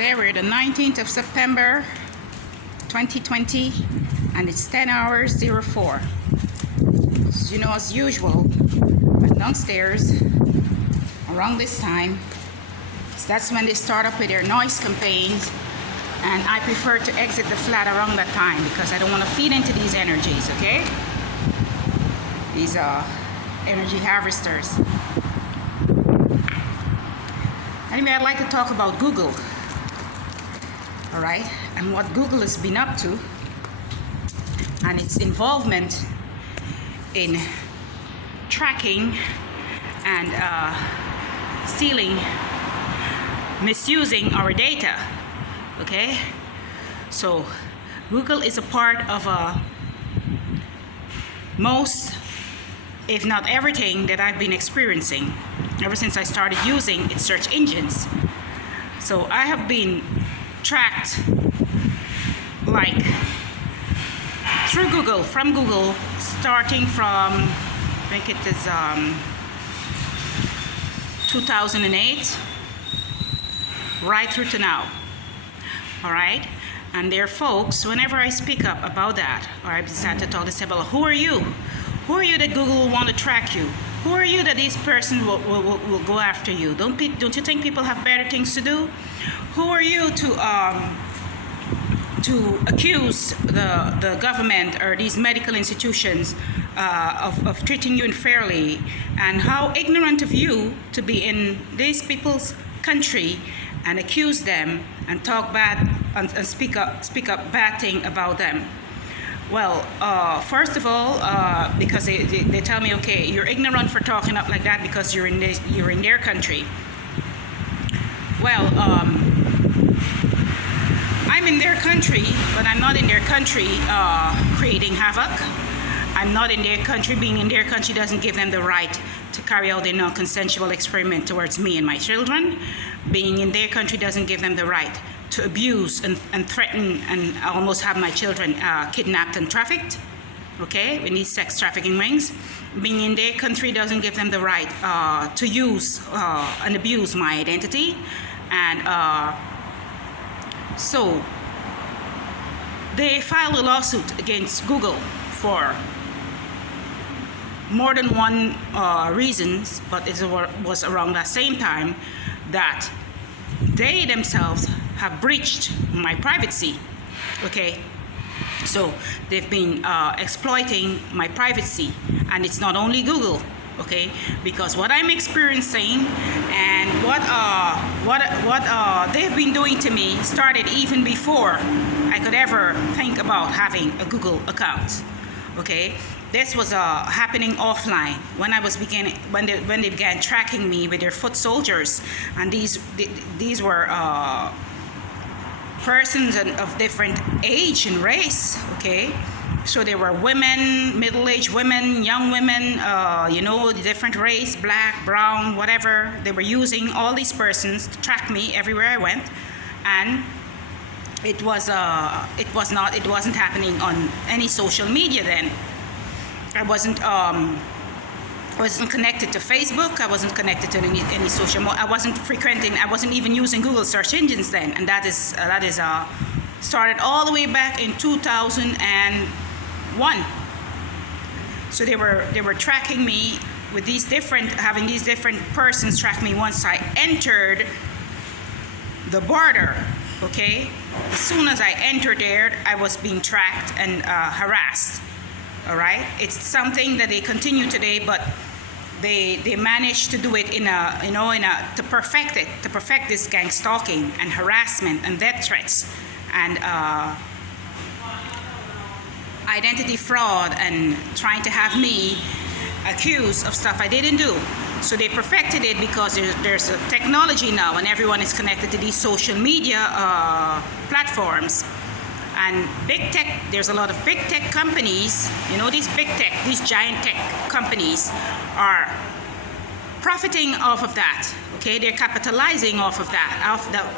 Today we're the 19th of September 2020 and it's 10 hours 04. So, as usual, I'm downstairs around this time. So that's when they start up with their noise campaigns, and I prefer to exit the flat around that time because I don't want to feed into these energies, okay? These energy harvesters. Anyway, I'd like to talk about Google. All right, and what Google has been up to and its involvement in tracking and stealing, misusing our data. Okay, so Google is a part of most, if not everything, that I've been experiencing ever since I started using its search engines. So I have been tracked like through Google, from Google, starting from I think it is 2008 right through to now. All right, and there are folks, whenever I speak up about that, or I decide to talk, they say, well, who are you? Who are you that Google will want to track you? Who are you that this person will go after you? Don't you think people have better things to do? Who are you to accuse the government or these medical institutions of treating you unfairly? And how ignorant of you to be in these people's country and accuse them and talk bad and speak up bad thing about them. Well, first of all, because they tell me, okay, you're ignorant for talking up like that because you're in their country. Well, I'm in their country, but I'm not in their country creating havoc. I'm not in their country. Being in their country doesn't give them the right to carry out a non-consensual experiment towards me and my children. Being in their country doesn't give them the right to abuse and threaten and almost have my children kidnapped and trafficked, okay, in these sex trafficking rings. Being in their country doesn't give them the right to use and abuse my identity. And so they filed a lawsuit against Google for more than one reasons, but it was around that same time that they themselves have breached my privacy, okay? So they've been exploiting my privacy, and it's not only Google, okay? Because what I'm experiencing and what they've been doing to me started even before I could ever think about having a Google account, okay? This was happening offline when they began tracking me with their foot soldiers, and these were persons of different age and race, okay? So there were women, middle-aged women, young women, different race, black, brown, whatever. They were using all these persons to track me everywhere I went, and it wasn't happening on any social media then. I wasn't connected to Facebook. I wasn't connected to any social. I wasn't even using Google search engines then, and that is started all the way back in 2001. So they were tracking me with having these different persons track me once I entered the border. Okay, as soon as I entered there, I was being tracked and harassed. All right, it's something that they continue today, but they managed to do it to perfect this gang stalking and harassment and death threats and identity fraud and trying to have me accused of stuff I didn't do. So they perfected it because there's a technology now, and everyone is connected to these social media platforms. And big tech, there's a lot of big tech companies, these giant tech companies are profiting off of that, okay? They're capitalizing off of that,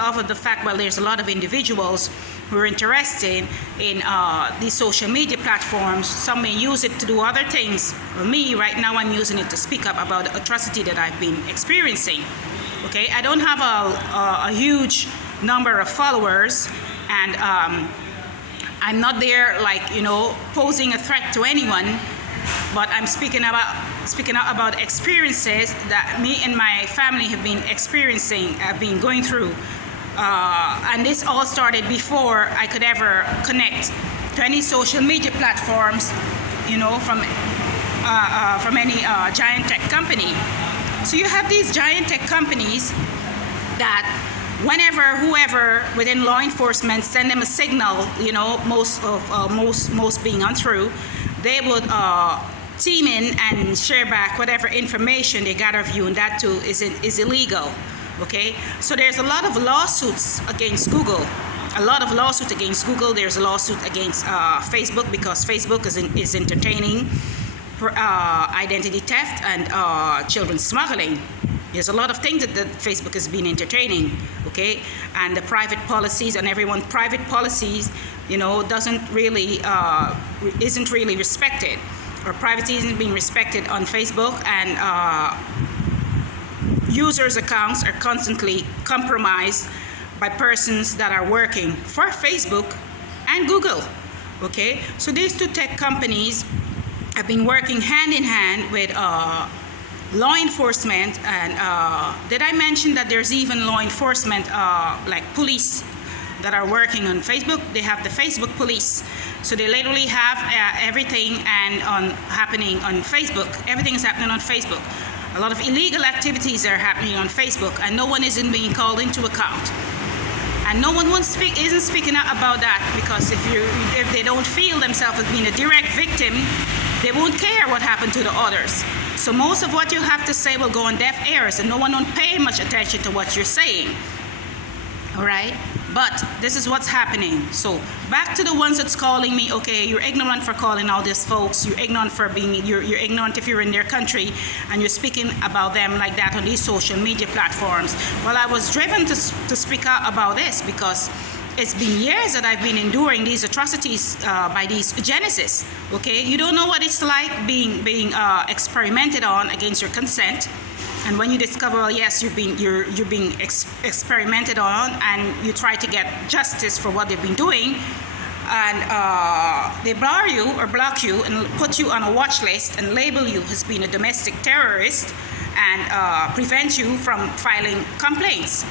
off of the fact, well, there's a lot of individuals who are interested in these social media platforms. Some may use it to do other things. For me, right now, I'm using it to speak up about the atrocity that I've been experiencing. Okay, I don't have a huge number of followers, and I'm not there like, posing a threat to anyone, but I'm speaking out about experiences that me and my family have been experiencing, have been going through. And this all started before I could ever connect to any social media platforms, from any giant tech company. So you have these giant tech companies that whenever whoever within law enforcement send them a signal, most being untrue, they would team in and share back whatever information they gather of you, and that too is illegal. Okay, so there's a lot of lawsuits against Google. There's a lawsuit against Facebook, because Facebook is entertaining identity theft and children smuggling. There's a lot of things that Facebook has been entertaining, okay? And the private policies, and everyone's private policies, isn't really respected. Or privacy isn't being respected on Facebook, and users' accounts are constantly compromised by persons that are working for Facebook and Google, okay? So these two tech companies have been working hand in hand with law enforcement, and did I mention that there's even law enforcement like police that are working on Facebook? They have the Facebook police, so they literally have everything happening on Facebook. Everything is happening on Facebook. A lot of illegal activities are happening on Facebook, and no one isn't being called into account. And no one isn't speaking out about that, because if they don't feel themselves as being a direct victim, they won't care what happened to the others. So most of what you have to say will go on deaf ears, and no one will pay much attention to what you're saying. All right? But this is what's happening. So back to the ones that's calling me, okay, you're ignorant for calling all these folks. You're ignorant for you're ignorant if you're in their country and you're speaking about them like that on these social media platforms. Well, I was driven to speak out about this because it's been years that I've been enduring these atrocities by these Genesis. Okay, you don't know what it's like being experimented on against your consent, and when you discover, well, yes, you're being experimented on, and you try to get justice for what they've been doing, and they bar you or block you and put you on a watch list and label you as being a domestic terrorist and prevent you from filing complaints.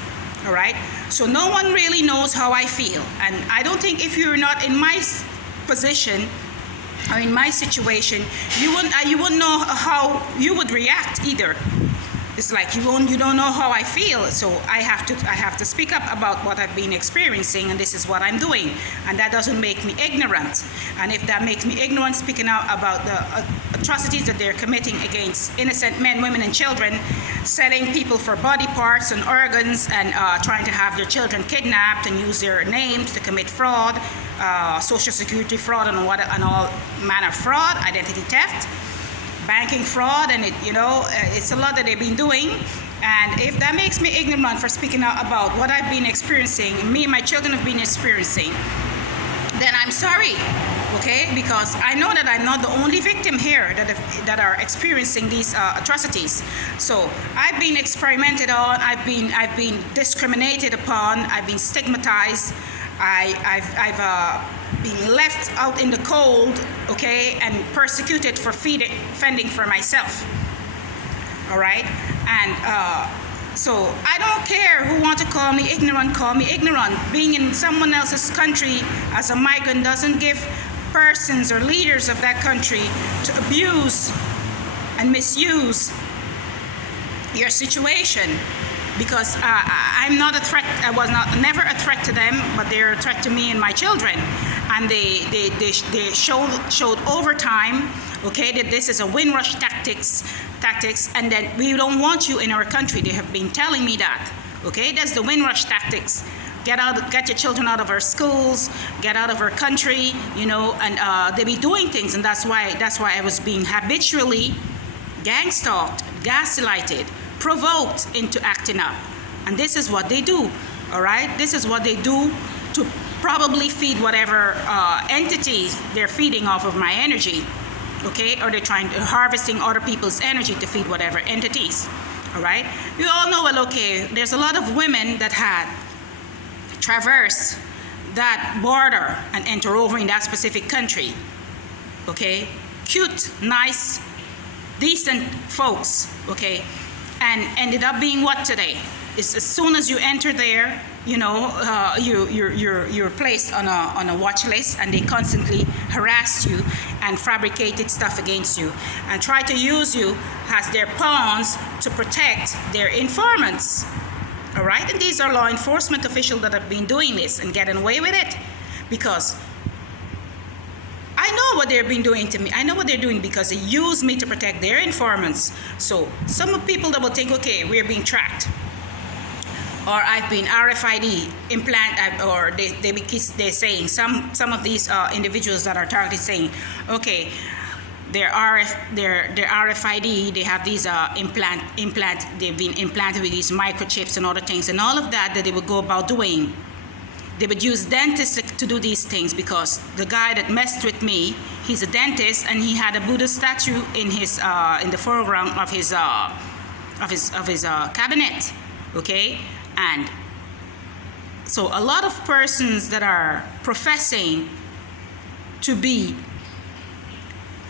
All right, so no one really knows how I feel, and I don't think if you're not in my position or in my situation, you wouldn't know how you would react either. It's like you don't know how I feel, so I have to speak up about what I've been experiencing, and this is what I'm doing, and that doesn't make me ignorant. And if that makes me ignorant, speaking out about the atrocities that they're committing against innocent men, women, and children, selling people for body parts and organs, and trying to have their children kidnapped and use their names to commit fraud, social security fraud, and all manner of fraud, identity theft, banking fraud, and it's a lot that they've been doing. And if that makes me ignorant for speaking out about what I've been experiencing, me and my children have been experiencing, then I'm sorry, okay? Because I know that I'm not the only victim here that are experiencing these atrocities. So I've been experimented on, I've been discriminated upon, I've been stigmatized, I've been left out in the cold, okay, and persecuted for fending for myself. All right, and so I don't care who want to call me ignorant. Call me ignorant. Being in someone else's country as a migrant doesn't give persons or leaders of that country to abuse and misuse your situation. Because I'm not a threat. I was never a threat to them, but they're a threat to me and my children. And they showed over time, okay, that this is a windrush tactics, and that we don't want you in our country. They have been telling me that, okay. That's the windrush tactics. Get your children out of our schools, get out of our country, and they be doing things, and that's why I was being habitually gang-stalked, gaslighted, provoked into acting up. And this is what they do, all right? This is what they do to probably feed whatever entities they're feeding off of my energy, okay? Or they're harvesting other people's energy to feed whatever entities, all right? You all know, well, okay, there's a lot of women that had traverse that border and enter over in that specific country. Okay, cute, nice, decent folks. Okay, and ended up being what today? Is as soon as you enter there, you know, you're placed on a watch list, and they constantly harass you and fabricated stuff against you and try to use you as their pawns to protect their informants. All right, and these are law enforcement officials that have been doing this and getting away with it, because I know what they've been doing to me. I know what they're doing because they use me to protect their informants. So some people that will think, okay, we're being tracked, or I've been RFID implant, or they're saying some of these individuals that are targeted saying, okay, they're RFID, they have these implant, they've been implanted with these microchips and other things, and all of that they would go about doing. They would use dentists to do these things, because the guy that messed with me, he's a dentist, and he had a Buddha statue in his in the foreground of his cabinet. Okay, and so a lot of persons that are professing to be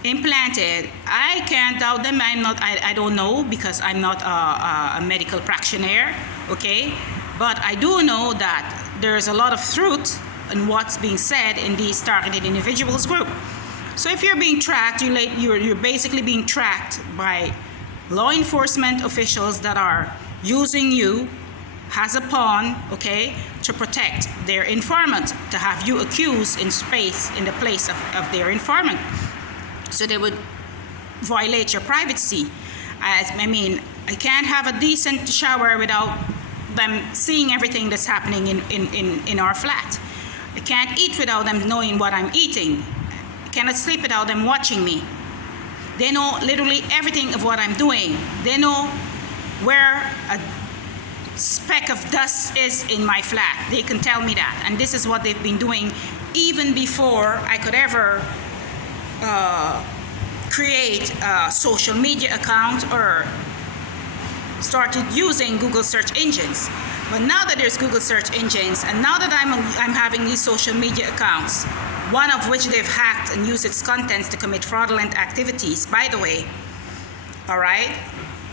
implanted, I can't doubt them. I don't know, because I'm not a medical practitioner. Okay, but I do know that there's a lot of truth in what's being said in these targeted individuals group. So if you're being tracked, you're basically being tracked by law enforcement officials that are using you as a pawn, okay, to protect their informant, to have you accused in the place of their informant. So they would violate your privacy. I mean, I can't have a decent shower without them seeing everything that's happening in our flat. I can't eat without them knowing what I'm eating. I cannot sleep without them watching me. They know literally everything of what I'm doing. They know where a speck of dust is in my flat. They can tell me that. And this is what they've been doing even before I could ever create a social media account or started using Google search engines. But now that there's Google search engines, and now that I'm having these social media accounts, one of which they've hacked and used its contents to commit fraudulent activities, by the way, all right,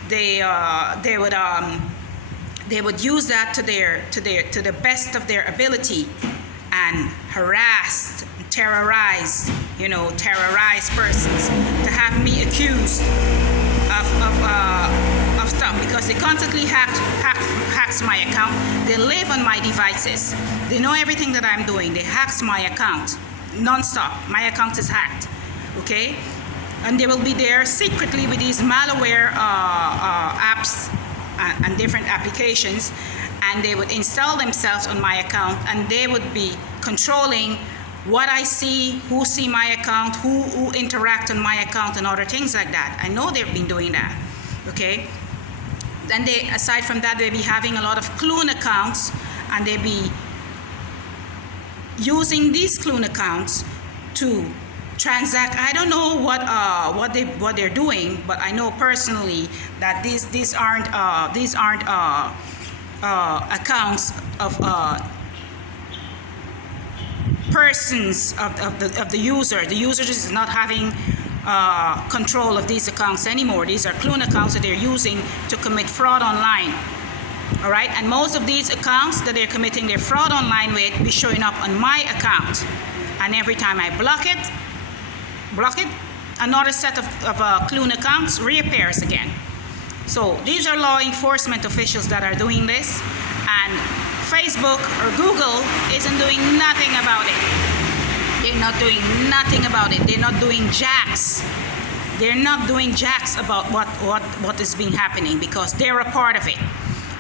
they would use that to the best of their ability, and harass, terrorize persons, to have me accused of stuff, because they constantly hacks my account. They live on my devices. They know everything that I'm doing. They hacks my account non-stop. My account is hacked. Okay, and they will be there secretly with these malware apps and different applications, and they would install themselves on my account, and they would be controlling what I see, who see my account, who interact on my account, and other things like that. I know they've been doing that. Okay, then aside from that, they be having a lot of clone accounts, and they be using these clone accounts to transact. I don't know what they're doing, but I know personally that these aren't accounts of persons of the user. The user is not having control of these accounts anymore. These are clone accounts that they're using to commit fraud online. All right, and most of these accounts that they're committing their fraud online with be showing up on my account, and every time I block it, another set of clone accounts reappears again. So these are law enforcement officials that are doing this, and Facebook or Google isn't doing nothing about it. They're not doing nothing about it. They're not doing jacks. They're not doing jacks about what is being happening, because they're a part of it.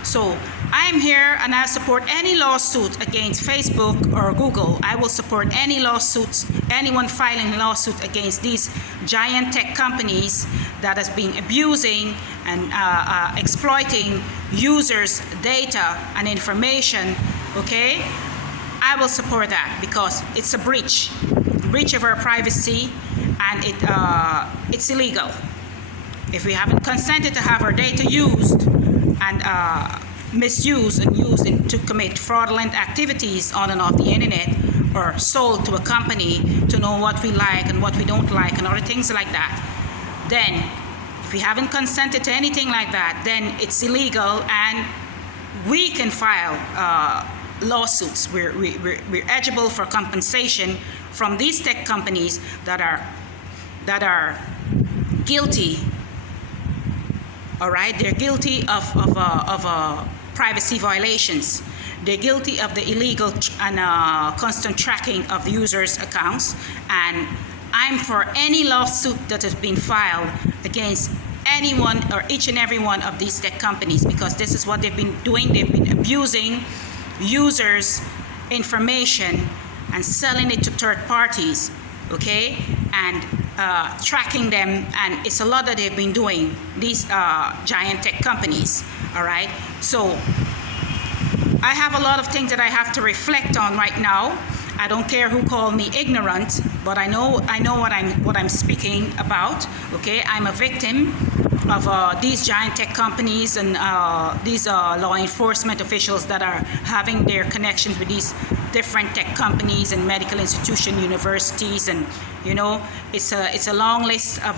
So I'm here, and I support any lawsuit against Facebook or Google. I will support any lawsuits, anyone filing a lawsuit against these giant tech companies that has been abusing and exploiting users' data and information. Okay, I will support that, because it's a breach of our privacy, and it's illegal. If we haven't consented to have our data used and misused and used to commit fraudulent activities on and off the internet, or sold to a company to know what we like and what we don't like and other things like that, then if we haven't consented to anything like that, then it's illegal and we can file lawsuits. We're eligible for compensation from these tech companies that are guilty. All right, they're guilty of privacy violations. They're guilty of the illegal and constant tracking of the users' accounts. And I'm for any lawsuit that has been filed against anyone or each and every one of these tech companies, because this is what they've been doing. They've been abusing users' information and selling it to third parties, okay, and tracking them, and it's a lot that they've been doing, these giant tech companies. All right, so I have a lot of things that I have to reflect on right now. I don't care who called me ignorant, but I know what I'm speaking about. Okay, I'm a victim of these giant tech companies and these law enforcement officials that are having their connections with these different tech companies and medical institutions, universities, and you know, it's a long list of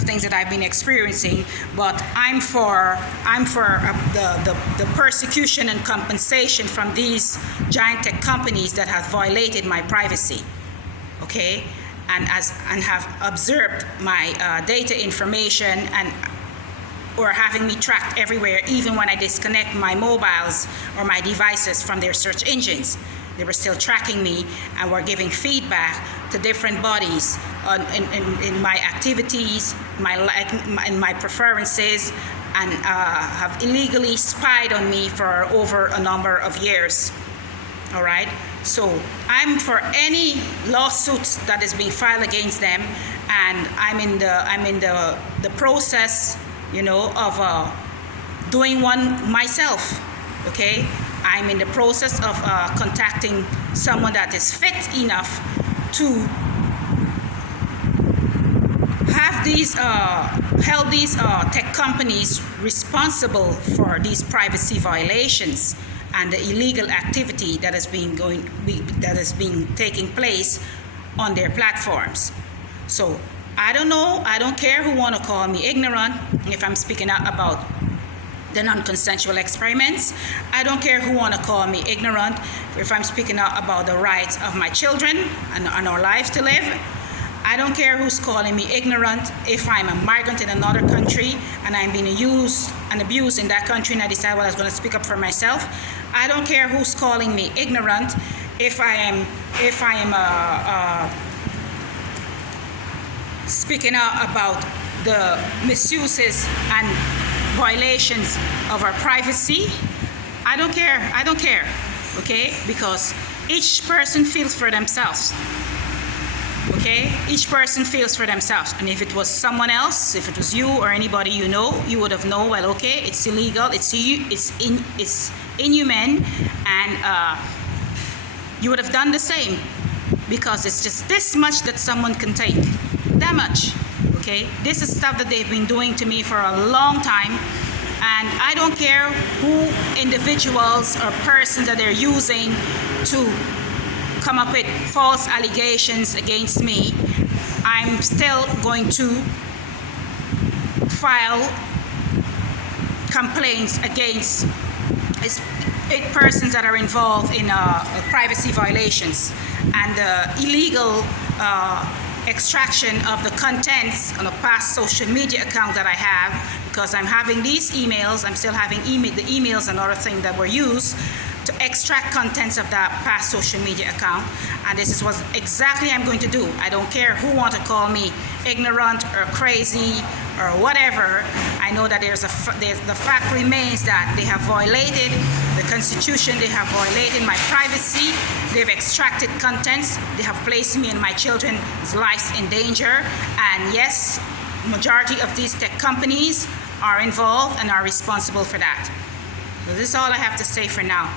things that I've been experiencing. But I'm for the persecution and compensation from these giant tech companies that have violated my privacy, okay, and have observed my data information and or having me tracked everywhere, even when I disconnect my mobiles or my devices from their search engines. They were still tracking me and were giving feedback to different bodies in my activities, in my preferences, and have illegally spied on me for over a number of years. All right, so I'm for any lawsuits that is being filed against them, and I'm in the process, you know, of doing one myself. Okay, I'm in the process of contacting someone that is fit enough to have these held these tech companies responsible for these privacy violations and the illegal activity that has been taking place on their platforms. So I don't know, I don't care who want to call me ignorant if I'm speaking out about the non-consensual experiments. I don't care who want to call me ignorant if I'm speaking out about the rights of my children and our lives to live. I don't care who's calling me ignorant if I'm a migrant in another country and I'm being used and abused in that country and I decide, well, I was going to speak up for myself. I don't care who's calling me ignorant if I am speaking out about the misuses and violations of our privacy. I don't care, okay? Because each person feels for themselves, okay? Each person feels for themselves. And if it was someone else, if it was you or anybody you know, you would have known, well, okay, it's illegal, it's inhuman, and you would have done the same, because it's just this much that someone can take, that much. Okay, this is stuff that they've been doing to me for a long time, and I don't care who individuals or persons that they're using to come up with false allegations against me. I'm still going to file complaints against 8 persons that are involved in privacy violations and illegal extraction of the contents on a past social media account that I have, because I'm having these emails, I'm still having the emails and other things that were used to extract contents of that past social media account. And this is what exactly I'm going to do. I don't care who want to call me ignorant or crazy or whatever. I know that the fact remains that they have violated the Constitution, they have violated my privacy, they've extracted contents, they have placed me and my children's lives in danger. And yes, majority of these tech companies are involved and are responsible for that. So this is all I have to say for now.